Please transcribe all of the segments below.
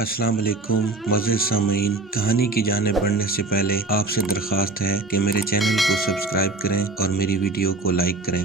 السلام علیکم معزز سامعین، کہانی کی جانب بڑھنے سے پہلے آپ سے درخواست ہے کہ میرے چینل کو سبسکرائب کریں اور میری ویڈیو کو لائک کریں۔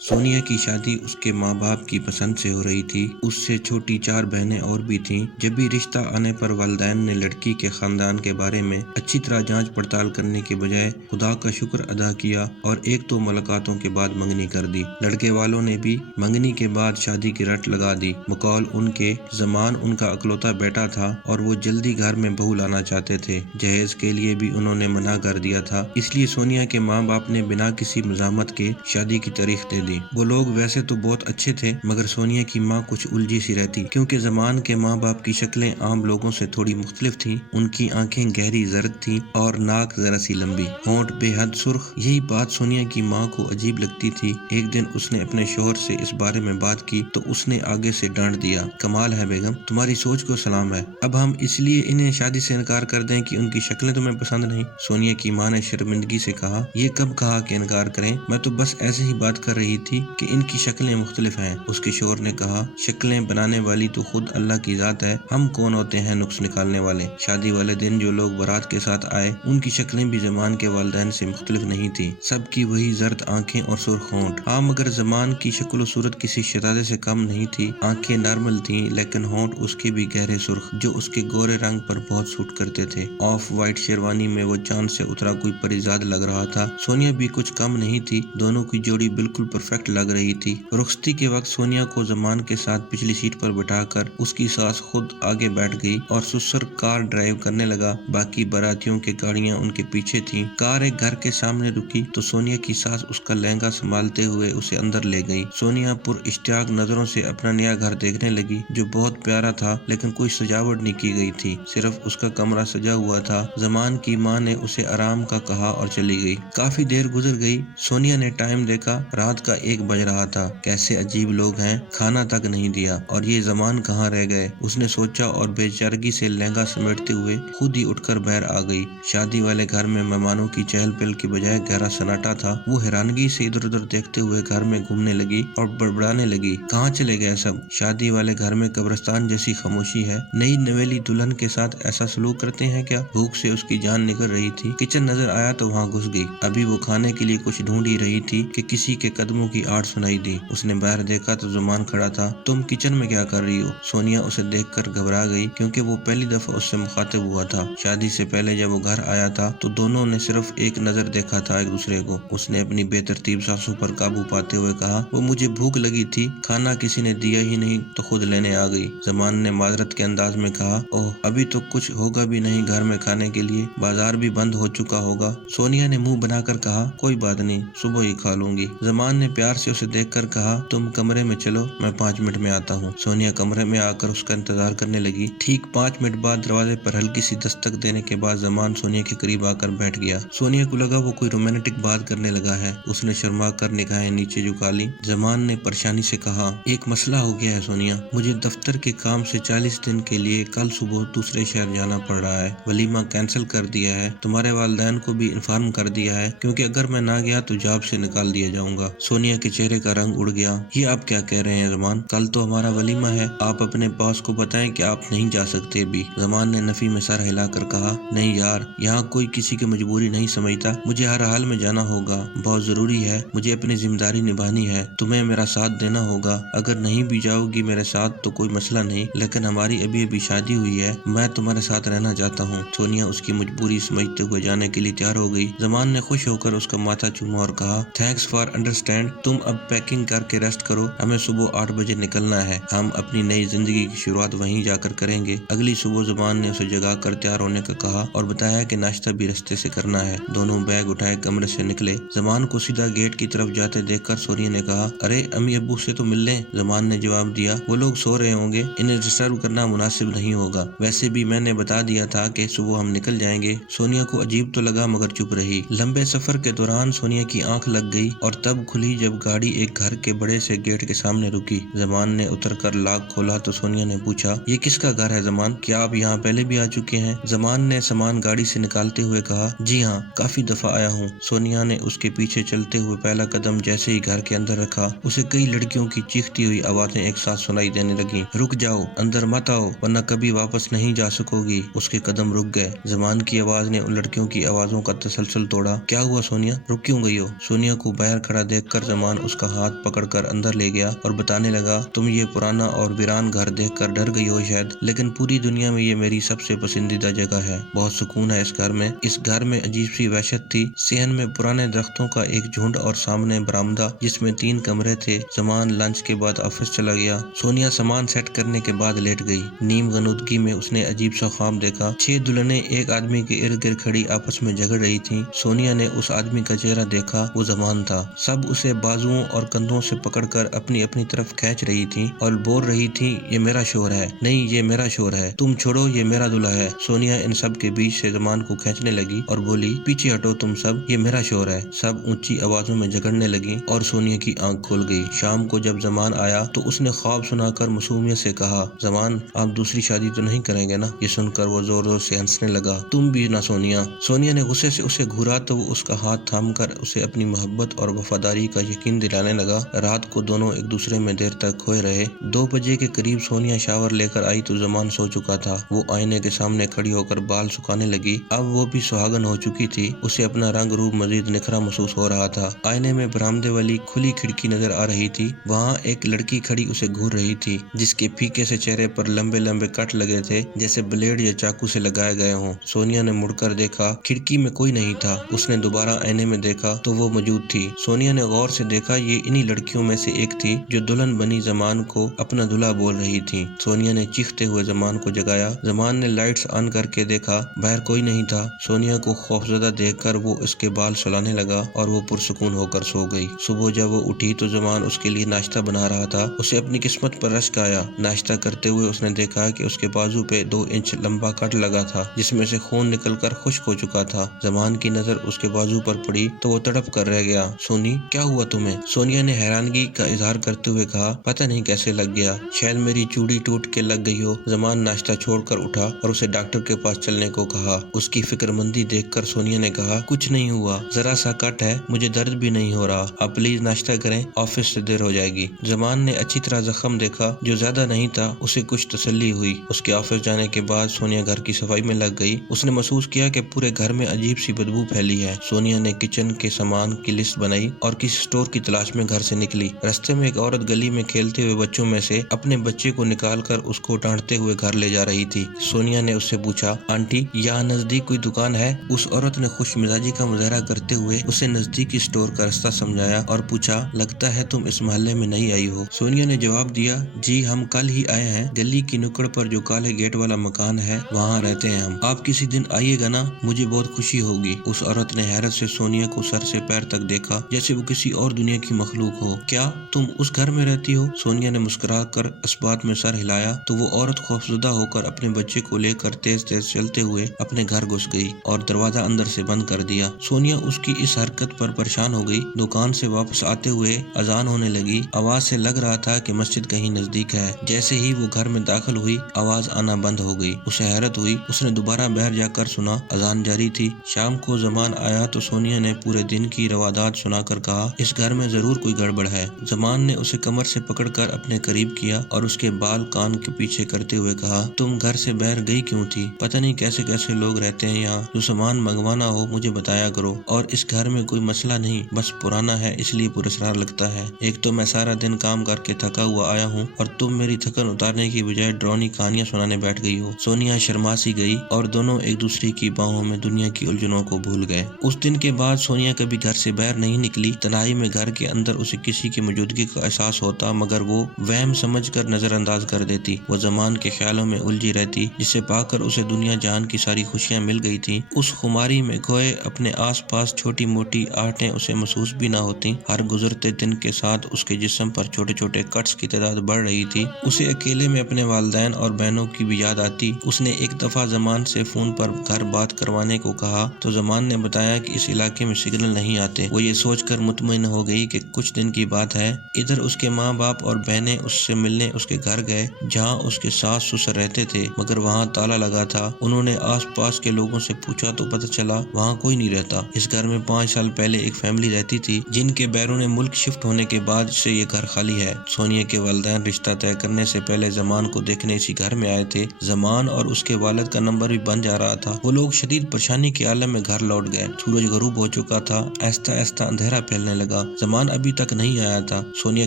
سونیا کی شادی اس کے ماں باپ کی پسند سے ہو رہی تھی۔ اس سے چھوٹی 4 بہنیں اور بھی تھیں۔ جب بھی رشتہ آنے پر والدین نے لڑکی کے خاندان کے بارے میں اچھی طرح جانچ پڑتال کرنے کے بجائے خدا کا شکر ادا کیا اور 1-2 ملاقاتوں کے بعد منگنی کر دی۔ لڑکے والوں نے بھی منگنی کے بعد شادی کی رٹ لگا دی۔ بقول ان کے زمان ان کا اکلوتا بیٹا تھا اور وہ جلدی گھر میں بہو لانا چاہتے تھے۔ جہیز کے لیے بھی انہوں نے منع کر دیا تھا، اس لیے سونیا کے ماں باپ نے بنا کسی مزاحمت کے شادی کی تاریخ دے دی۔ وہ لوگ ویسے تو بہت اچھے تھے، مگر سونیا کی ماں کچھ الجھی سی رہتی، کیونکہ زمان کے ماں باپ کی شکلیں عام لوگوں سے تھوڑی مختلف تھیں۔ ان کی آنکھیں گہری زرد تھیں اور ناک ذرا سی لمبی، ہونٹ بے حد سرخ۔ یہی بات سونیا کی ماں کو عجیب لگتی تھی۔ ایک دن اس نے اپنے شوہر سے اس بارے میں بات کی تو اس نے آگے سے ڈانٹ دیا، کمال ہے بیگم، تمہاری سوچ کو سلام ہے۔ اب ہم اس لیے انہیں شادی سے انکار کر دیں کہ ان کی شکلیں تمہیں پسند نہیں؟ سونیا کی ماں نے شرمندگی سے کہا، یہ کب کہا کہ انکار کریں؟ میں تو بس ایسے ہی بات کر رہی تھی کہ ان کی شکلیں مختلف ہیں۔ اس کے شوہر نے کہا، شکلیں بنانے والی تو خود اللہ کی ذات ہے، ہم کون ہوتے ہیں نقص نکالنے والے؟ شادی والے دن جو لوگ بارات کے ساتھ آئے ان کی شکلیں بھی زمان کے والدین سے مختلف نہیں تھی، سب کی وہی زرد آنکھیں اور سرخ ہونٹ۔ ہاں، مگر زمان کی شکل و صورت کسی شہزادے سے کم نہیں تھی۔ آنکھیں نارمل تھیں لیکن ہونٹ اس کے بھی گہرے سرخ، جو اس کے گورے رنگ پر بہت سوٹ کرتے تھے۔ آف وائٹ شیروانی میں وہ چاند سے اترا کوئی پریزاد لگ رہا تھا۔ سونیا بھی کچھ کم نہیں تھی، دونوں کی جوڑی بالکل پرفیکٹ لگ رہی تھی۔ رخصتی کے وقت سونیا کو زمان کے ساتھ پچھلی سیٹ پر بٹھا کر اس کی ساس خود آگے بیٹھ گئی اور سسر کار ڈرائیو کرنے لگا۔ باقی باراتیوں کی گاڑیاں ان کے پیچھے تھیں۔ کار ایک گھر کے سامنے رکی تو سونیا کی ساس اس کا لہنگا سنبھالتے ہوئے اسے اندر لے گئی۔ سونیا پر اشتیاق نظروں سے اپنا نیا گھر دیکھنے لگی، جو بہت پیارا تھا لیکن کوئی سجاوٹ نہیں کی گئی تھی، صرف اس کا کمرہ سجا ہوا تھا۔ زمان کی ماں نے اسے آرام کا کہا اور چلی گئی۔ کافی دیر گزر گئی۔ سونیا نے ٹائم دیکھا، رات کا 1 بج رہا تھا۔ کیسے عجیب لوگ ہیں، کھانا تک نہیں دیا، اور یہ زمان کہاں رہ گئے؟ اس نے سوچا اور بے چارگی سے لہنگا سمیٹتے ہوئے خود ہی اٹھ کر باہر آ گئی۔ شادی والے گھر میں مہمانوں کی چہل پہل کی بجائے گہرا سناٹا تھا۔ وہ حیرانگی سے ادھر ادھر دیکھتے ہوئے گھر میں گھومنے لگی اور بڑبڑانے لگی، کہاں چلے گئے سب؟ شادی والے گھر میں قبرستان جیسی خاموشی ہے۔ نئی نویلی دلہن کے ساتھ ایسا سلوک کرتے ہیں کیا؟ بھوک سے اس کی جان نکل رہی تھی۔ کچن نظر آیا تو وہاں گھس گئی۔ ابھی وہ کھانے کے لیے کچھ ڈھونڈ ہی رہی تھی کہ کسی کے قدموں کی آڑ سنائی دی۔ اس نے باہر دیکھا تو زمان کھڑا تھا۔ تم کچن میں کیا کر رہی ہو؟ سونیا اسے دیکھ کر گھبرا گئی، کیونکہ وہ پہلی دفعہ اس سے مخاطب ہوا تھا۔ شادی سے پہلے جب وہ گھر آیا تھا تو دونوں نے صرف ایک نظر دیکھا تھا ایک دوسرے کو۔ اس نے اپنی بے ترتیب سانسوں پر قابو پاتے ہوئے کہا، وہ مجھے بھوک لگی تھی، کھانا کسی نے دیا ہی نہیں تو خود لینے آ گئی۔ زمان نے معذرت کے انداز میں کہا، اوہ، ابھی تو کچھ ہوگا بھی نہیں گھر میں کھانے کے لیے، بازار بھی بند ہو چکا ہوگا۔ سونیا نے منہ بنا کر کہا، کوئی بات نہیں، صبح ہی کھا لوں گی۔ زمان نے پیار سے اسے دیکھ کر کہا، تم کمرے میں چلو، میں 5 منٹ میں آتا ہوں۔ سونیا کمرے میں آ کر اس کا انتظار کرنے لگی۔ ٹھیک 5 منٹ بعد دروازے پر ہلکی سی دستک دینے کے بعد زمان سونیا کے قریب آ کر بیٹھ گیا۔ سونیا کو لگا وہ کوئی رومانٹک بات کرنے لگا ہے۔ اس نے شرما کر نگاہیں نیچے جھکا لی۔ زمان نے پریشانی سے کہا، ایک مسئلہ ہو گیا ہے سونیا، مجھے دفتر کے کام سے 40 دن کے لیے کل صبح دوسرے شہر جانا پڑ رہا ہے۔ ولیمہ کینسل کر دیا ہے، تمہارے والدین کو بھی انفارم کر دیا ہے، کیونکہ اگر میں نہ گیا تو جاب سے نکال دیا جاؤں گا۔ سونیا کے چہرے کا رنگ اڑ گیا۔ یہ آپ کیا کہہ رہے ہیں زمان؟ کل تو ہمارا ولیمہ ہے، آپ اپنے باس کو بتائیں کہ آپ نہیں جا سکتے بھی۔ زمان نے نفی میں سر ہلا کر کہا، نہیں یار، یہاں کوئی کسی کی مجبوری نہیں سمجھتا، مجھے ہر حال میں جانا ہوگا، بہت ضروری ہے، مجھے اپنی ذمہ داری نبھانی ہے، تمہیں میرا ساتھ دینا ہوگا۔ اگر نہیں بھی جاؤ گی میرے ساتھ تو کوئی مسئلہ نہیں، لیکن ہماری ابھی شادی ہوئی ہے، میں تمہارے ساتھ رہنا چاہتا ہوں۔ سونیا اس کی مجبوری سمجھتے ہوئے جانے کے لیے تیار ہو گئی۔ زمان نے خوش ہو کر اس کا ماتھا چوما اور کہا، تھینکس فار انڈرسٹینڈ، تم اب پیکنگ کر کے ریسٹ کرو، ہمیں صبح 8 بجے نکلنا ہے، ہم اپنی نئی زندگی کی شروعات وہیں جا کر کریں گے۔ اگلی صبح زمان نے اسے جگا کر تیار ہونے کا کہا اور بتایا کہ ناشتہ بھی رستے سے کرنا ہے۔ دونوں بیگ اٹھائے کمرے سے نکلے۔ زمان کو سیدھا گیٹ کی طرف جاتے دیکھ کر سونیا نے کہا، ارے امی ابو سے تو مل لیں۔ زمان نے جواب دیا، وہ لوگ سو رہے ہوں گے، انہیں ڈسٹرب کرنا مناسب نہیں ہوگا، ویسے بھی میں نے بتا دیا تھا کہ صبح ہم نکل جائیں گے۔ سونیا کو عجیب تو لگا مگر چپ رہی۔ لمبے سفر کے دوران سونیا کی آنکھ لگ گئی اور تب کھلی جب گاڑی ایک گھر کے بڑے سے گیٹ کے سامنے رکی، زمان نے اتر کر لاک کھولا تو سونیا نے پوچھا، یہ کس کا گھر ہے زمان؟ کیا آپ یہاں پہلے بھی آ چکے ہیں؟ زمان نے سامان گاڑی سے نکالتے ہوئے کہا، جی ہاں، کافی دفعہ آیا ہوں۔ سونیا نے اس کے پیچھے چلتے ہوئے پہلا قدم جیسے ہی گھر کے اندر رکھا، اسے کئی لڑکیوں کی چیختی ہوئی آوازیں ایک ساتھ سنائی دینے لگیں۔ رک جاؤ، اندر مت آؤ ورنہ کبھی واپس نہیں جا سکو گی۔ اس کے قدم رک گئے۔ زمان کی آواز نے ان لڑکیوں کی آوازوں کا تسلسل توڑا۔ کیا ہوا سونیا؟ رک کیوں گئی ہو؟ سونیا کو باہر کھڑا دیکھ کر زمان اس کا ہاتھ پکڑ کر اندر لے گیا اور بتانے لگا، تم یہ پرانا اور ویران گھر دیکھ کر ڈر گئی ہو شاید، لیکن پوری دنیا میں یہ میری سب سے پسندیدہ جگہ ہے۔ بہت سکون ہے اس گھر میں۔ اس گھر میں عجیب سی وحشت تھی۔ صحن میں پرانے درختوں کا ایک جھنڈ اور سامنے برآمدہ جس میں 3 کمرے تھے۔ زمان لنچ کے بعد آفس چلا گیا۔ سونیا سامان سیٹ کرنے کے بعد لیٹ گئی۔ نیم غنودگی میں اس نے عجیب سا خواب دیکھا۔ 6 دلہنیں ایک آدمی کے ارد گرد کھڑی آپس میں جھگڑ رہی تھیں۔ سونیا نے اس آدمی کا چہرہ دیکھا، وہ زمان تھا۔ سب اسے بازوؤں اور کندھوں سے پکڑ کر اپنی اپنی طرف کھینچ رہی تھیں اور بول رہی تھیں، یہ میرا شوہر ہے، نہیں یہ میرا شوہر ہے، تم چھوڑو یہ میرا دلہا ہے۔ سونیا ان سب کے بیچ سے زمان کو کھینچنے لگی اور بولی، پیچھے ہٹو تم سب، یہ میرا شوہر ہے۔ سب اونچی آوازوں میں جھگڑنے لگیں اور سونیا کی آنکھ کھل گئی۔ شام کو جب زمان آیا تو اس نے خواب سنا کر معصومیت سے کہا، زمان آپ دوسری شادی تو نہیں کریں گے نا؟ یہ سن کر وہ زور زور سے ہنسنے لگا، تم بھی نہ سونیا۔ سونیا نے غصے سے اسے گھورا تو وہ اس کا ہاتھ تھام کر اسے اپنی محبت اور وفاداری کا یقین دلانے لگا۔ رات کو دونوں ایک دوسرے میں دیر تک کھوئے رہے۔ 2 بجے کے قریب سونیا شاور لے کر آئی تو زمان سو چکا تھا۔ وہ آئینے کے سامنے کھڑی ہو کر بال سکھانے لگی۔ اب وہ بھی سہاگن ہو چکی تھی۔ اسے اپنا رنگ روپ مزید نکھرا محسوس ہو رہا تھا۔ آئینے میں برآمدے والی کھلی کھڑکی نظر آ رہی تھی۔ وہاں ایک لڑکی کھڑی اسے گھور رہی تھی جس کے پھیکے سے چہرے پر لمبے لمبے کٹ لگے تھے جیسے بلیڈ یا چاقو سے لگائے گئے ہوں۔ سونیا نے مڑ کر دیکھا، کھڑکی میں کوئی نہیں تھا۔ اس نے دوبارہ آئینے میں دیکھا تو وہ موجود تھی۔ سونیا نے غور سے دیکھا، یہ انہی لڑکیوں میں سے ایک تھی جو دلہن بنی زمان کو اپنا دلہا بول رہی تھی۔ سونیا نے چیختے ہوئے زمان کو جگایا۔ زمان نے لائٹس آن کر کے دیکھا، باہر کوئی نہیں تھا۔ سونیا کو خوفزدہ دیکھ کر وہ اس کے بال سلانے لگا اور وہ پرسکون ہو کر سو گئی۔ صبح جب وہ اٹھی تو زمان اس کے لیے ناشتہ بنا رہا تھا۔ اسے اپنی قسمت پر رشک آیا۔ ناشتہ کرتے ہوئے اس نے دیکھا کہ اس کے بازو پہ 2 انچ لمبا کٹ لگا تھا جس میں سے خون نکل کر خشک ہو چکا تھا۔ زمان کی نظر اس کے بازو پر پڑی تو وہ تڑپ کر رہ گیا۔ سونی، کیا ہوا تمہیں؟ سونیا نے حیرانگی کا اظہار کرتے ہوئے کہا، پتہ نہیں کیسے لگ گیا، شاید میری چوڑی ٹوٹ کے لگ گئی ہو۔ زمان ناشتہ چھوڑ کر اٹھا اور اسے ڈاکٹر کے پاس چلنے کو کہا۔ اس کی فکر مندی دیکھ کر سونیا نے کہا، کچھ نہیں ہوا، ذرا سا کٹ ہے، مجھے درد بھی نہیں ہو رہا، آپ پلیز ناشتہ کریں، آفس سے دیر ہو جائے گی۔ زمان نے اچھی طرح زخم دیکھا جو زیادہ نہیں تھا۔ اسے کچھ تسلی ہوئی۔ اس کے آفس جانے کے بعد سونیا گھر کی صفائی میں لگ گئی۔ اس نے محسوس کیا کہ پورے گھر میں عجیب سی بدبو پھیلی ہے۔ سونیا نے کچن کے سامان کی لسٹ بنائی اور کسی اسٹور کی تلاش میں گھر سے نکلی۔ رستے میں ایک عورت گلی میں کھیلتے ہوئے بچوں میں سے اپنے بچے کو نکال کر اس کو ڈانٹتے ہوئے گھر لے جا رہی تھی۔ سونیا نے اس سے پوچھا، آنٹی یہاں نزدیک کوئی دکان ہے؟ اس عورت نے خوش مزاجی کا مظاہرہ کرتے ہوئے اسے نزدیکی اسٹور کا رستہ سمجھایا اور پوچھا، لگتا ہے تم اس محلے میں نہیں آئی ہو؟ سونیا نے جواب دیا، جی ہم کل ہی آئے ہیں، گلی کی نکڑ پر جو کالے گیٹ والا مکان ہے وہاں رہتے ہیں ہم، آپ کسی دن آئیے گا نا، مجھے بہت خوشی ہوگی۔ اس عورت نے حیرت سے سونیا کو سر سے پیر تک دیکھا جیسے وہ کسی اور دنیا کی مخلوق ہو۔ کیا تم اس گھر میں رہتی ہو؟ سونیا نے مسکرا کر اس بات میں سر ہلایا تو وہ عورت خوفزدہ ہو کر اپنے بچے کو لے کر تیز تیز چلتے ہوئے اپنے گھر گھس گئی اور دروازہ اندر سے بند کر دیا۔ سونیا اس کی اس حرکت پر پریشان ہو گئی۔ دکان سے واپس آتے ہوئے اذان ہونے لگی۔ آواز سے لگ رہا تھا کہ مسجد کہیں نزدیک ہے۔ جیسے ہی وہ گھر میں داخل ہوئی آواز آنا بند ہو گئی۔ اسے حیرت ہوئی۔ اس نے دوبارہ باہر جا کر سنا، اذان جاری تھی۔ شام کو زمان آیا تو سونیا نے پورے دن کی روادات سنا کر کہا، اس گھر میں ضرور کوئی گڑبڑ ہے۔ زمان نے اسے کمر سے پکڑ کر اپنے قریب کیا اور اس کے بال کان کے پیچھے کرتے ہوئے کہا، تم گھر سے باہر گئی کیوں تھی؟ پتہ نہیں کیسے کیسے لوگ رہتے ہیں یہاں، جو سامان منگوانا ہو مجھے بتایا کرو، اور اس گھر میں کوئی مسئلہ نہیں، بس پرانا ہے اس لیے پراسرار لگتا ہے۔ ایک تو میں سارا دن کام کر کے تھکا ہوا آیا ہوں اور تم میری تھکن اتارنے کی بجائے ڈرونی کہانیاں سنانے بیٹھ گئی ہو۔ سونیا شرما سی گئی اور دونوں ایک دوسرے کی باہوں میں دنیا کی الجھنوں کو بھول گئے۔ اس دن کے بعد سونیا کبھی گھر سے باہر نہیں نکلی۔ تنہائی میں گھر کے اندر اسے کسی کی موجودگی کا احساس ہوتا مگر وہ وہم سمجھ کر نظر انداز کر دیتی۔ وہ زمان کے خیالوں میں الجھی رہتی جسے پا کر اسے دنیا جہان کی ساری خوشیاں مل گئی تھیں۔ اس خماری میں کھوئے اپنے آس پاس چھوٹی موٹی آہٹیں اسے محسوس بھی نہ ہوتی۔ ہر گزرتے دن کے ساتھ اس کے جسم پر چھوٹے چھوٹے کٹس کی تعداد بڑھ رہی تھی۔ اسے اکیلے میں اپنے والدین اور بہنوں کی بھی یاد آتی۔ اس نے ایک دفعہ زمان سے فون پر گھر بات کروانے کو کہا تو زمان نے بتایا کہ اس علاقے میں سگنل نہیں آتے۔ وہ یہ سوچ کر مطمئن دن ہو گئی کہ کچھ دن کی بات ہے، ادھر اس کے ماں باپ اور بہنیں اس سے ملنے اس کے گھر گئے جہاں اس کے ساس سسر رہتے تھے، مگر وہاں تالا لگا تھا۔ انہوں نے آس پاس کے لوگوں سے پوچھا تو پتہ چلا وہاں کوئی نہیں رہتا۔ اس گھر میں 5 سال پہلے ایک فیملی رہتی تھی جن کے بیرون ملک شفٹ ہونے کے بعد سے یہ گھر خالی ہے۔ سونیا کے والدین رشتہ طے کرنے سے پہلے زمان کو دیکھنے اسی گھر میں آئے تھے۔ زمان اور اس کے والد کا نمبر بھی بن جا رہا تھا۔ وہ لوگ شدید پریشانی کے عالم میں گھر لوٹ گئے۔ سورج غروب ہو چکا تھا، آہستہ آہستہ اندھیرا پھیلنے لگا۔ زمان ابھی تک نہیں آیا تھا۔ سونیا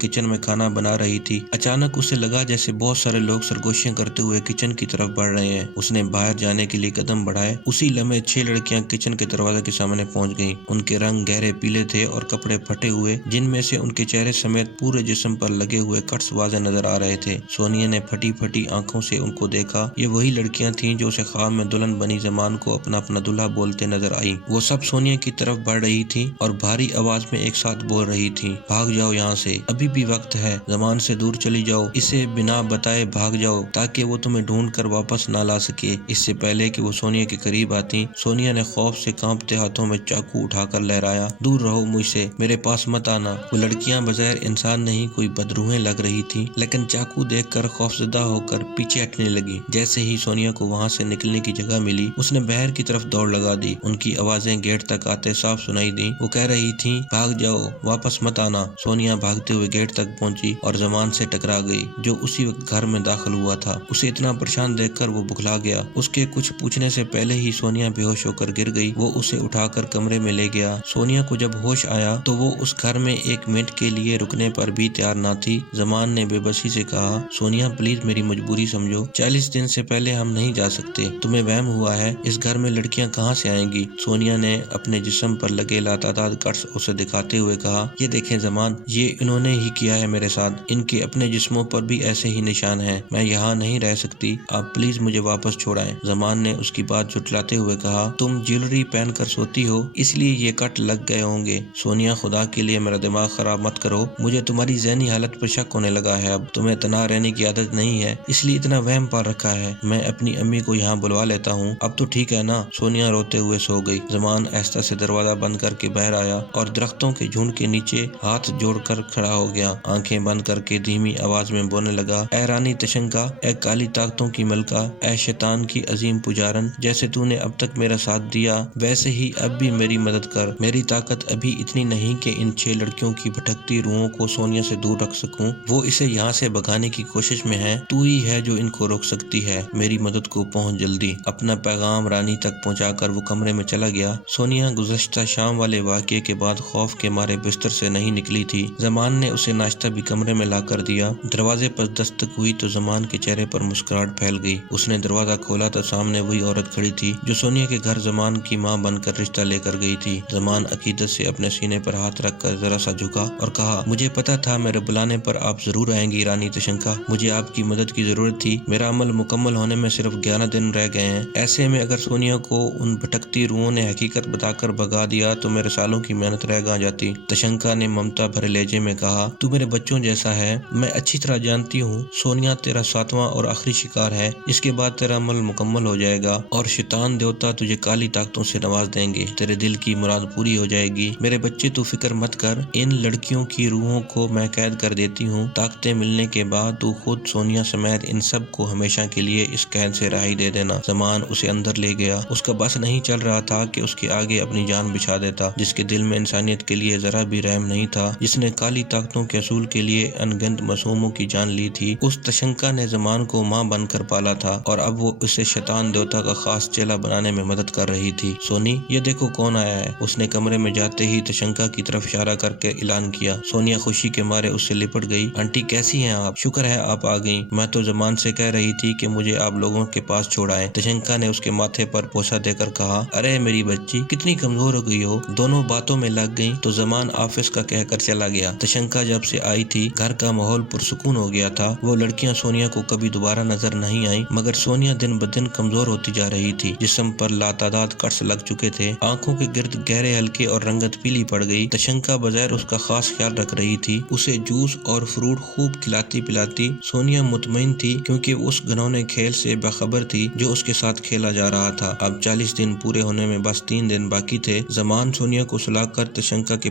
کچن میں کھانا بنا رہی تھی۔ اچانک اسے لگا جیسے بہت سارے لوگ سرگوشیاں کرتے ہوئے کچن کی طرف بڑھ رہے ہیں۔ اس نے باہر جانے کے لیے قدم بڑھائے۔ اسی لمحے 6 لڑکیاں کچن کے دروازے کے سامنے پہنچ گئیں۔ ان کے رنگ گہرے پیلے تھے اور کپڑے پھٹے ہوئے، جن میں سے ان کے چہرے سمیت پورے جسم پر لگے ہوئے کٹس واضح نظر آ رہے تھے۔ سونیا نے پھٹی پھٹی آنکھوں سے ان کو دیکھا۔ یہ وہی لڑکیاں تھیں جو اسے خواب میں دلہن بنی زمان کو اپنا اپنا دلہا بولتے نظر آئیں۔ وہ سب سونیا کی طرف بڑھ رہی تھیں اور بھاری آواز میں ایک ساتھ بول رہی تھیں، بھاگ جاؤ یہاں سے، ابھی بھی وقت ہے، زمان سے دور چلی جاؤ، اسے بنا بتائے بھاگ جاؤ تاکہ وہ تمہیں ڈھونڈ کر واپس نہ لا سکے۔ اس سے پہلے کہ وہ سونیا کے قریب آتی، سونیا نے خوف سے کانپتے ہاتھوں میں چاقو اٹھا کر لہرایا، دور رہو مجھ سے، میرے پاس مت آنا۔ وہ لڑکیاں بظاہر انسان نہیں کوئی بدروحیں لگ رہی تھیں، لیکن چاقو دیکھ کر خوفزدہ ہو کر پیچھے ہٹنے لگی۔ جیسے ہی سونیا کو وہاں سے نکلنے کی جگہ ملی، اس نے باہر کی طرف دوڑ لگا دی۔ ان کی آوازیں گیٹ تک آتے صاف سنائی دیں۔ وہ کہہ رہی تھیں، بھاگ جاؤ، واپس مت آنا۔ سونیا بھاگتے ہوئے گیٹ تک پہنچی اور زمان سے ٹکرا گئی جو اسی وقت گھر میں داخل ہوا تھا۔ اسے اتنا پریشان دیکھ کر وہ بکھلا گیا۔ اس کے کچھ پوچھنے سے پہلے ہی سونیا بے ہوش ہو کر گر گئی۔ وہ اسے اٹھا کر کمرے میں لے گیا۔ سونیا کو جب ہوش آیا تو وہ اس گھر میں 1 منٹ کے لیے رکنے پر بھی تیار نہ تھی۔ زمان نے بے بسی سے کہا، سونیا پلیز میری مجبوری سمجھو، 40 دن سے پہلے ہم نہیں جا سکتے، تمہیں وہم ہوا ہے، اس گھر میں لڑکیاں کہاں سے آئیں گی؟ سونیا نے اپنے جسم پر لگے لاتعداد کٹس اسے دکھاتے ہوئے کہا، یہ دیکھیں زمان، یہ انہوں نے ہی کیا ہے میرے ساتھ، ان کے اپنے جسموں پر بھی ایسے ہی نشان ہیں، میں یہاں نہیں رہ سکتی، آپ پلیز مجھے واپس چھوڑائیں۔ زمان نے اس کی بات جھٹلاتے ہوئے کہا، تم جیولری پہن کر سوتی ہو اس لیے یہ کٹ لگ گئے ہوں گے۔ سونیا خدا کے لیے میرا دماغ خراب مت کرو، مجھے تمہاری ذہنی حالت پر شک ہونے لگا ہے، اب تمہیں تنہا رہنے کی عادت نہیں ہے اس لیے اتنا وہم پال رکھا ہے، میں اپنی امی کو یہاں بلوا لیتا ہوں، اب تو ٹھیک ہے نا؟ سونیا روتے ہوئے سو گئی۔ زمان آہستہ سے دروازہ بند کر کے باہر آیا اور درختوں کے جھنڈ کے نیچے ہاتھ جوڑ کر کھڑا ہو گیا۔ آنکھیں بند کر کے دھیمی آواز میں بولنے لگا، اے رانی تشنکا، اے کالی طاقتوں کی ملکہ، اے شیطان کی عظیم پجارن، جیسے تو نے اب تک میرا ساتھ دیا ویسے ہی اب بھی میری مدد کر۔ میری طاقت ابھی اتنی نہیں کہ ان 6 لڑکیوں کی بھٹکتی روحوں کو سونیا سے دور رکھ سکوں، وہ اسے یہاں سے بھگانے کی کوشش میں ہے، تو ہی ہے جو ان کو روک سکتی ہے، میری مدد کو پہنچ جلدی۔ اپنا پیغام رانی تک پہنچا کر وہ کمرے میں چلا گیا۔ سونیا گزشتہ شام والے واقعے کے بعد خوف کے مارے بستر سے نہیں نکلی تھی۔ زمان نے اسے ناشتہ بھی کمرے میں لا کر دیا۔ دروازے پر دستک ہوئی تو زمان کے چہرے پر مسکراہٹ پھیل گئی۔ اس نے دروازہ کھولا تو سامنے وہی عورت کھڑی تھی جو سونیا کے گھر زمان کی ماں بن کر رشتہ لے کر گئی تھی۔ زمان عقیدت سے اپنے سینے پر ہاتھ رکھ کر ذرا سا جھکا اور کہا، مجھے پتا تھا میرے بلانے پر آپ ضرور آئیں گی رانی تشنکا، مجھے آپ کی مدد کی ضرورت تھی، میرا عمل مکمل ہونے میں صرف 11 دن رہ گئے ہیں، ایسے میں اگر سونیا کو ان بھٹکتی روحوں نے حقیقت بتا کر بھگا دیا تو میرے سالوں کی محنت رہ گا جاتی۔ تشنکا نے ممتا بھرے لہجے میں کہا، تو میرے بچوں جیسا ہے، میں اچھی طرح جانتی ہوں سونیا تیرا 7واں اور آخری شکار ہے، اس کے بعد تیرا عمل مکمل ہو جائے گا اور شیطان دیوتا تجھے کالی طاقتوں سے نواز دیں گے، تیرے دل کی مراد پوری ہو جائے گی۔ میرے بچے تو فکر مت کر، ان لڑکیوں کی روحوں کو میں قید کر دیتی ہوں، طاقتیں ملنے کے بعد تو خود سونیا سمیت ان سب کو ہمیشہ کے لیے اس قید سے رہائی دے دینا۔ زمان اسے اندر لے گیا، اس کا بس نہیں چل رہا تھا کہ اس کے آگے اپنی جان بچھا دیتا، جس کے دل میں انسانیت کے لیے ذرا بھی رحم نہیں تھا، جس نے کالی طاقتوں کے اصول کے لیے انگنت معصوموں کی جان لی تھی۔ اس تشنکا نے زمان کو ماں بن کر پالا تھا اور اب وہ اسے شیطان دیوتا کا خاص چیلا بنانے میں مدد کر رہی تھی۔ سونی، یہ دیکھو کون آیا ہے، اس نے کمرے میں جاتے ہی تشنکا کی طرف اشارہ کر کے اعلان کیا۔ سونیا خوشی کے مارے اس سے لپٹ گئی۔ آنٹی کیسی ہیں آپ؟ شکر ہے آپ آ گئیں، میں تو زمان سے کہہ رہی تھی کہ مجھے آپ لوگوں کے پاس چھوڑائیں۔ تشنکا نے اس کے ماتھے پر بوسہ دے کر کہا، ارے میری بچی کتنی کمزور ہو گئی ہو۔ دونوں باتوں میں لگ گئیں تو زمان آفس کا کہہ کر چلا گیا۔ تشنکا جب سے آئی تھی گھر کا ماحول پرسکون ہو گیا تھا۔ وہ لڑکیاں سونیا کو کبھی دوبارہ نظر نہیں آئیں، مگر سونیا دن بدن کمزور ہوتی جا رہی تھی، جسم پر لاتعداد کٹس لگ چکے تھے، آنکھوں کے گرد گہرے ہلکے اور رنگت پیلی پڑ گئی۔ تشنکا بظاہر اس کا خاص خیال رکھ رہی تھی، اسے جوس اور فروٹ خوب کھلاتی پلاتی۔ سونیا مطمئن تھی کیونکہ اس گھنونے کھیل سے باخبر تھی جو اس کے ساتھ کھیلا جا رہا تھا۔ اب 40 دن پورے ہونے میں بس 3 دن باقی تھے۔ زمان سونیا کو سلا کر تشنکا کے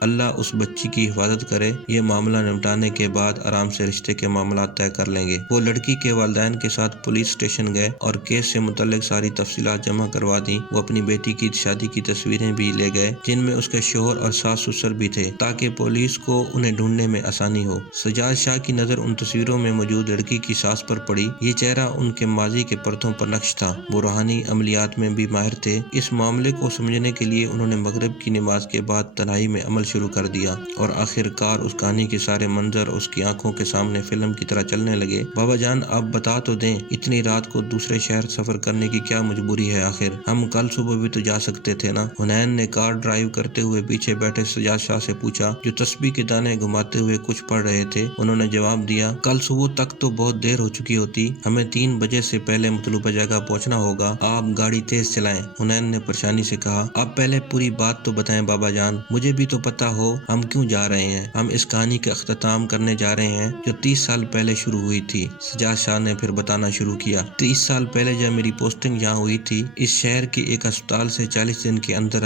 اللہ اس بچی کی حفاظت کرے، یہ معاملہ نمٹانے کے بعد آرام سے رشتے کے معاملات طے کر لیں گے۔ وہ لڑکی کے والدین کے ساتھ پولیس اسٹیشن گئے اور کیس سے متعلق ساری تفصیلات جمع کروا دیں۔ وہ اپنی بیٹی کی شادی کی تصویریں بھی لے گئے جن میں اس کے شوہر اور ساس سسر بھی تھے تاکہ پولیس کو انہیں ڈھونڈنے میں آسانی ہو۔ سجاد شاہ کی نظر ان تصویروں میں موجود لڑکی کی ساس پر پڑی۔ یہ چہرہ ان کے ماضی کے پرتوں پر نقش تھا۔ وہ روحانی عملیات میں بھی ماہر تھے۔ اس معاملے کو سمجھنے کے لیے انہوں نے مغرب کی نماز کے بعد تنہائی میں عمل شروع کر دیا اور آخر کار اس کہانی کے سارے منظر اس کی آنکھوں کے سامنے فلم کی طرح چلنے لگے۔ بابا جان آپ بتا تو دیں، اتنی رات کو دوسرے شہر سفر کرنے کی کیا مجبوری ہے؟ آخر ہم کل صبح بھی تو جا سکتے تھے نا؟ حنین نے کار ڈرائیو کرتے ہوئے پیچھے بیٹھے سجاد شاہ سے پوچھا، جو تسبیح کے دانے گھماتے ہوئے کچھ پڑھ رہے تھے۔ انہوں نے جواب دیا، کل صبح تک تو بہت دیر ہو چکی ہوتی، ہمیں 3 بجے سے پہلے مطلوبہ جگہ پہنچنا ہوگا، آپ گاڑی تیز چلائیں۔ حنین نے پریشانی سے کہا، آپ پہلے پوری بات تو بتائیں بابا جان، مجھے بھی تو پتہ ہو ہم کیوں جا رہے ہیں۔ ہم اس کہانی کا اختتام کرنے جا رہے ہیں جو 30 سال پہلے شروع ہوئی تھی۔ سجاد شاہ نے پھر بتانا شروع کیا، 30 سال پہلے جب میری پوسٹنگ یہاں ہوئی تھی، اس شہر کے ایک ہسپتال سے 40 دن کے اندر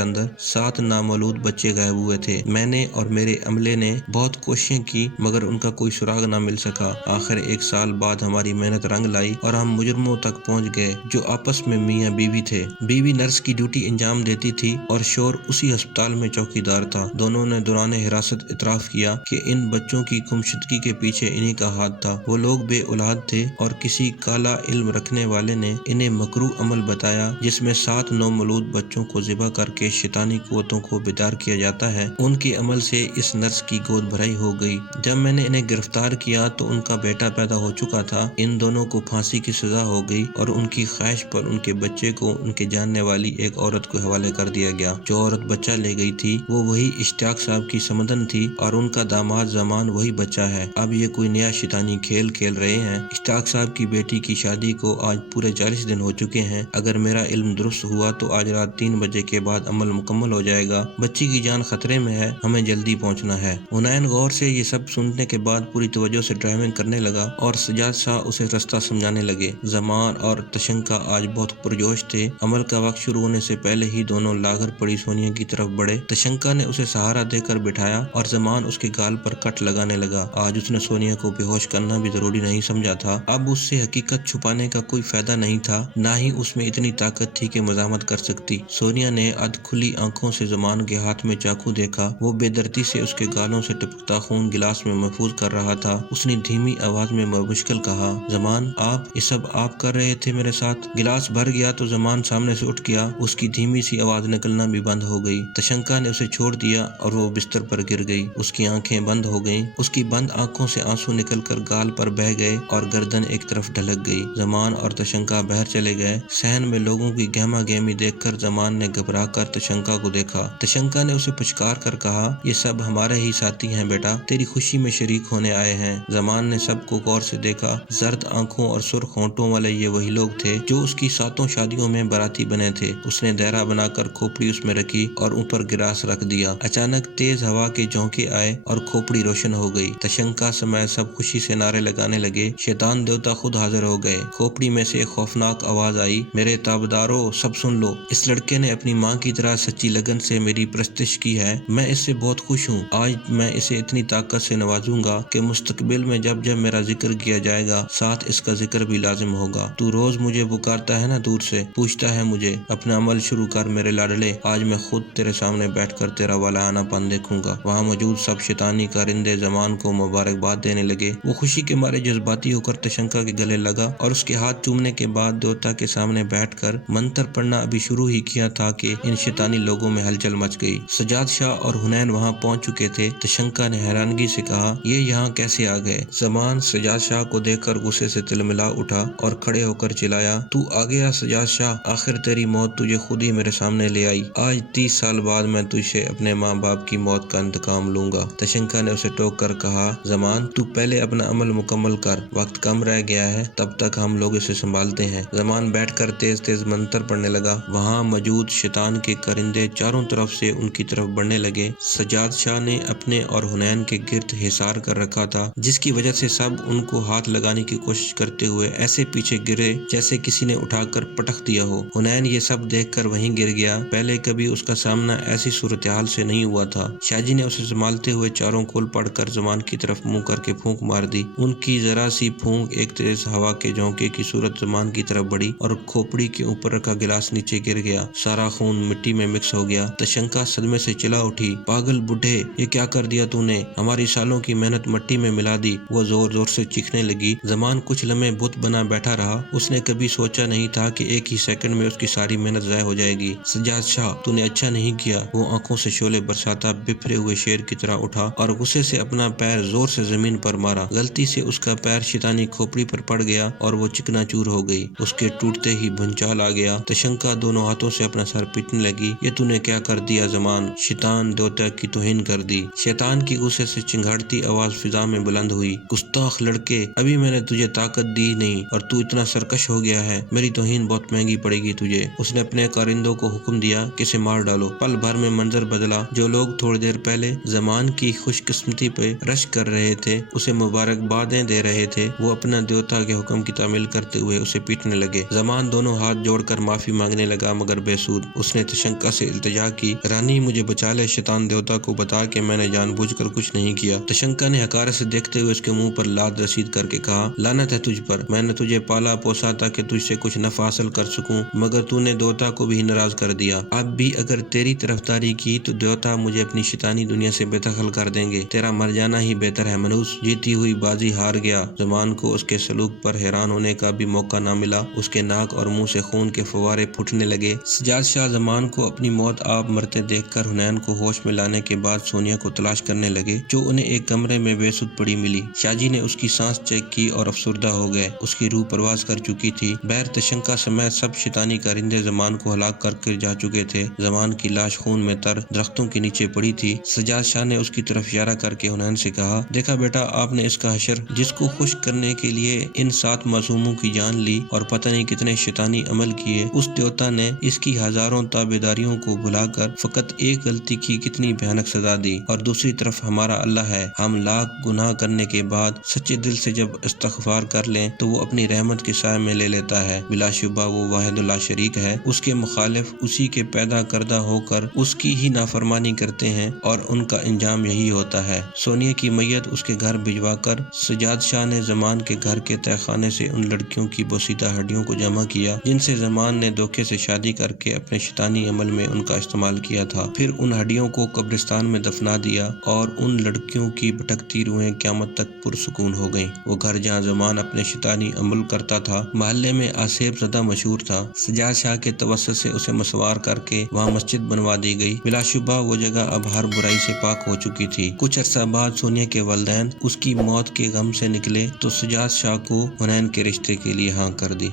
7 نامولود بچے غائب ہوئے تھے۔ میں نے اور میرے عملے نے بہت کوششیں کی مگر ان کا کوئی سراغ نہ مل سکا۔ آخر 1 سال بعد ہماری محنت رنگ لائی اور ہم مجرموں تک پہنچ گئے جو آپس میں میاں بیوی تھے۔ بیوی نرس کی ڈیوٹی انجام دیتی تھی اور شوہر اسی ہسپتال میں چوکیدار تھا۔ دونوں نے دوران حراست اعتراف کیا کہ ان بچوں کی گمشدگی کے پیچھے انہی کا ہاتھ تھا۔ وہ لوگ بے اولاد تھے اور کسی کالا علم رکھنے والے نے انہیں مکروہ عمل بتایا جس میں 7 نومولود بچوں کو ذبح کر کے شیطانی قوتوں کو بیدار کیا جاتا ہے۔ ان کے عمل سے اس نرس کی گود بھرائی ہو گئی۔ جب میں نے انہیں گرفتار کیا تو ان کا بیٹا پیدا ہو چکا تھا۔ ان دونوں کو پھانسی کی سزا ہو گئی اور ان کی خواہش پر ان کے بچے کو ان کے جاننے والی ایک عورت کو حوالے کر دیا گیا۔ جو عورت بچہ لے گئی تھی وہ وہی اشتیاق صاحب کی سمندن تھی اور ان کا داماد زمان وہی بچہ ہے۔ اب یہ کوئی نیا شیطانی کھیل کھیل رہے ہیں۔ اشتیاق صاحب کی بیٹی کی شادی کو آج پورے 40 دن ہو چکے ہیں۔ اگر میرا علم درست ہوا تو آج رات 3 بجے کے بعد عمل مکمل ہو جائے گا۔ بچی کی جان خطرے میں ہے، ہمیں جلدی پہنچنا ہے۔ حنین غور سے یہ سب سننے کے بعد پوری توجہ سے ڈرائیونگ کرنے لگا اور سجاد شاہ اسے رستہ سمجھانے لگے۔ زمان اور تشنکا آج بہت پرجوش تھے۔ عمل کا وقت شروع ہونے سے پہلے ہی دونوں لاغر پڑی سونیا کی طرف بڑھے۔ تشنکا نے اسے سہارا دے کر بٹھایا اور زمان اس کے گال پر کٹ لگانے لگا۔ آج اس نے سونیا کو بے ہوش کرنا بھی ضروری نہیں سمجھا تھا۔ اب اس سے حقیقت چھپانے کا کوئی فائدہ نہیں تھا، نہ ہی اس میں اتنی طاقت تھی کہ مزاحمت کر سکتی۔ سونیا نے ادھ کھلی آنکھوں سے زمان کے ہاتھ میں چاقو دیکھا۔ وہ بے دردی سے اس کے گالوں سے ٹپکتا خون گلاس میں محفوظ کر رہا تھا۔ اس نے دھیمی آواز میں بمشکل کہا، زمان یہ سب آپ کر رہے تھے میرے ساتھ؟ گلاس بھر گیا تو زمان سامنے سے اٹھ گیا۔ اس کی دھیمی سی آواز نکلنا بھی بند ہو گئی۔ تشنکا نے اسے چھوڑ دیا اور وہ بستر پر گر گئی۔ اس کی آنکھیں بند ہو گئیں۔ اس کی بند آنکھوں سے آنسو نکل کر گال پر بہہ گئے اور گردن ایک طرف ڈھلک گئی۔ زمان اور تشنکا باہر چلے گئے۔ صحن میں لوگوں کی گہما گہمی دیکھ کر زمان نے گھبرا کر تشنکا کو دیکھا۔ تشنکا نے اسے پچکار کر کہا، یہ سب ہمارے ہی ساتھی ہیں بیٹا، تیری خوشی میں شریک ہونے آئے ہیں۔ زمان نے سب کو غور سے دیکھا۔ زرد آنکھوں اور سرخ ہونٹوں والے یہ وہی لوگ تھے جو اس کی 7 شادیوں میں باراتی بنے تھے۔ اس نے دائرہ بنا کر کھوپڑی اس میں رکھی اور اوپر گراس رکھ دیا۔ اچانک تیز ہوا کے جھونکے آئے اور کھوپڑی روشن ہو گئی۔ تشنکا سمیت سب خوشی سے نعرے لگانے لگے، شیطان دیوتا خود حاضر ہو گئے۔ کھوپڑی میں سے ایک خوفناک آواز آئی، میرے تابدارو سب سن لو، اس لڑکے نے اپنی ماں کی طرح سچی لگن سے میری پرستش کی ہے۔ میں اس سے بہت خوش ہوں۔ آج میں اسے اتنی طاقت سے نوازوں گا کہ مستقبل میں جب جب میرا ذکر کیا جائے گا ساتھ اس کا ذکر بھی لازم ہوگا۔ تو روز مجھے پکارتا ہے نا، دور سے پوچھتا ہے مجھے، اپنا عمل شروع کر میرے لاڈلے، آج میں خود تیرے سامنے بیٹھ کر تیرا والہانہ پن دیکھوں گا۔ وہاں موجود سب شیطانی کارندے زمان کو مبارکباد دینے لگے۔ وہ خوشی کے مارے جذباتی ہو کر تشنکا کے گلے لگا اور اس کے ہاتھ چومنے کے بعد دیوتا کے سامنے بیٹھ کر منتر پڑھنا ابھی شروع ہی کیا تھا کہ ان شیطانی لوگوں میں ہلچل مچ گئی۔ سجاد شاہ اور حنین وہاں پہنچ چکے تھے۔ تشنکا نے حیرانگی سے کہا، یہ یہاں کیسے آ گئے؟ زمان سجاد شاہ کو دیکھ کر غصے سے تلملا اٹھا اور کھڑے ہو کر چلایا، تو آ گیا سجاد شاہ، آخر تیری موت تجھے خود ہی میرے سامنے لے آئی۔ آج 30 سال بعد میں تجھ سے اپنے ماں باپ کی موت کا انتقام لوں گا۔ تشنکا نے اسے ٹوک کر کہا، زمان تو پہلے اپنا عمل مکمل کر، وقت کم رہ گیا ہے، تب تک ہم لوگ اسے سنبھالتے ہیں۔ زمان بیٹھ کر تیز تیز منتر پڑھنے لگا۔ وہاں موجود شیطان کے کرندے چاروں طرف سے ان کی طرف بڑھنے لگے۔ سجاد شاہ نے اپنے اور حنین کے گرد حصار کر رکھا تھا جس کی وجہ سے سب ان کو ہاتھ لگانے کی کوشش کرتے ہوئے ایسے پیچھے گرے جیسے کسی نے اٹھا کر پٹخ دیا ہو۔ حنین یہ سب دیکھ کر وہیں گر گیا۔ پہلے کبھی اس کا سامنا ایسی صورتحال سے نہیں ہوا تھا۔ شاہ جی نے اسے سنبھالتے ہوئے چاروں کول پڑھ کر زمان کی طرف منہ کر کے پھونک مار دی۔ ان کی ذرا سی پھونک ایک تیز ہوا کے جھونکے کی صورت زمان کی طرف بڑھی اور کھوپڑی کے اوپر رکھا گلاس نیچے گر گیا۔ سارا خون مٹی میں مکس ہو گیا۔ تشنکا صدمے سے چلا اٹھی، پاگل بڈھے، یہ کیا کر دیا تو نے؟ ہماری سالوں کی محنت مٹی میں ملا دی۔ وہ زور زور سے چیخنے لگی۔ زمان کچھ لمحے بت بنا بیٹھا رہا۔ اس نے کبھی سوچا نہیں تھا کہ ایک ہی سیکنڈ میں اس کی ساری محنت ضائع ہو جائے گی۔ سجاد شاہ، تو نے اچھا نہیں کیا۔ وہ آنکھوں سے شعلے برساتا بپھرے ہوئے شیر کی طرح اٹھا اور غصے سے اپنا پیر زور سے زمین پر مارا۔ غلطی سے اس کا پیر شیطانی کھوپڑی پر پڑ گیا اور وہ چکنا چور ہو گئی۔ اس کے ٹوٹتے ہی بھونچال آ گیا۔ تشنکا دونوں ہاتھوں سے اپنا سر پیٹنے لگی۔ یہ تو نے کیا کر دیا زمان؟ شیطان دیوتا کی توہین کر دی۔ شیطان کی غصے سے چنگھاڑتی آواز فضا میں بلند ہوئی۔ گستاخ لڑکے، ابھی میں نے تجھے طاقت دی نہیں اور تو اتنا سرکش ہو گیا ہے۔ میری توہین بہت مہنگی پڑے گی تجھے۔ اس نے اپنے کارندوں کو حکم دیا کہ اسے مار ڈالو۔ پل بھر میں منظر بدلا۔ جو لوگ تھوڑی دیر پہلے زمان کی خوش قسمتی پہ رشک کر رہے تھے، اسے مبارکبادیں دے رہے تھے، وہ اپنا دیوتا کے حکم کی تعمیل کرتے ہوئے اسے پیٹنے لگے۔ زمان دونوں ہاتھ جوڑ کر معافی مانگنے لگا مگر بے سود۔ اس نے تشنکا سے التجا کی، رانی مجھے بچا لے، شیطان دیوتا کو بتا کہ میں نے جان بوجھ کر کچھ نہیں کیا۔ تشنکا نے حقارت سے دیکھتے ہوئے اس کے منہ پر لات رسید کر کے کہا، لعنت ہے تجھ پر، میں نے تجھے پالا پوسا تھا کہ تجھ سے کچھ نفع حاصل کر سکوں، مگر تو نے دیوتا کو بھی ناراض کر دیا۔ اب بھی اگر تیری طرفداری کی تو دیوتا مجھے اپنی شیطانی دنیا سے بے دخل کر دیں گے۔ تیرا مر جانا ہی بہتر ہے منوس۔ جیتی ہوئی بازی ہار گیا۔ زمان کو اس کے سلوک پر حیران ہونے کا بھی موقع نہ ملا۔ اس کے ناک اور منہ سے خون کے فوارے پھوٹنے لگے۔ سجاد شاہ زمان کو اپنی موت آپ مرتے دیکھ کر حنین کو ہوش میں لانے کے بعد سونیا کو تلاش کرنے لگے، جو انہیں ایک کمرے میں بے سود پڑی ملی۔ شاہ جی نے اس کی سانس چیک کی اور افسردہ ہو گئے۔ اس کی روح پرواز کر چکی تھی۔ بہر تشنکا سمیت سب شیطانی کارندے زمان کو ہلاک کر کے جا چکے تھے۔ زمان کی لاش خون میں تر درختوں کے نیچے پڑی تھی۔ سجاد شاہ نے اس کی طرف اشارہ کر کے حنین سے کہا، دیکھا بیٹا، آپ نے اس کا حشر، جس کو خوش کرنے کے لیے ان 7 معصوموں کی جان لی اور پتہ نہیں کتنے شیطانی عمل کیے، اس دیوتا نے اس کی ہزاروں تابعداریوں کو بھلا کر فقط ایک غلطی کی کتنی بھیانک سزا دی۔ اور دوسری طرف ہمارا اللہ ہے، ہم لاکھ گناہ کرنے کے بعد سچے دل سے جب استغفار کر لیں تو وہ اپنی رحمت کے سائے میں لے لیتا ہے۔ بلا شبہ وہ واحد لا شریک ہے۔ اس کے مخالف اسی کے پیدا کردہ ہو کر اس کی ہی نافرمانی کرتے ہیں اور ان کا انجام یہی ہوتا ہے۔ سونیا کی میت اس کے گھر بھجوا کر سجاد شاہ نے زمان کے گھر کے تہہ خانے سے ان لڑکیوں کی بوسیدہ ہڈیوں کو جمع کیا جن سے زمان نے دھوکے سے شادی کر کے اپنے شیطانی عمل میں ان کا استعمال کیا تھا۔ پھر ان ہڈیوں کو قبرستان میں دفنا دیا اور ان لڑکیوں کی بھٹکتی روحیں قیامت تک پرسکون ہو گئیں۔ وہ گھر جہاں زمان اپنے شیطانی عمل کرتا تھا محلے میں آصف زدہ مشہور تھا۔ سجاد شاہ کے توسط سے اسے مسوار کر کے وہاں مسجد بنوا دی گئی۔ بلا شبہ وہ جگہ اب ہر برائی سے پاک ہو چکی تھی۔ کچھ عرصہ بعد سونیا کے والدین اس کی موت کے غم سے نکلے تو سجاد شاہ کو حنین کے رشتے کے لیے ہاں کر دی۔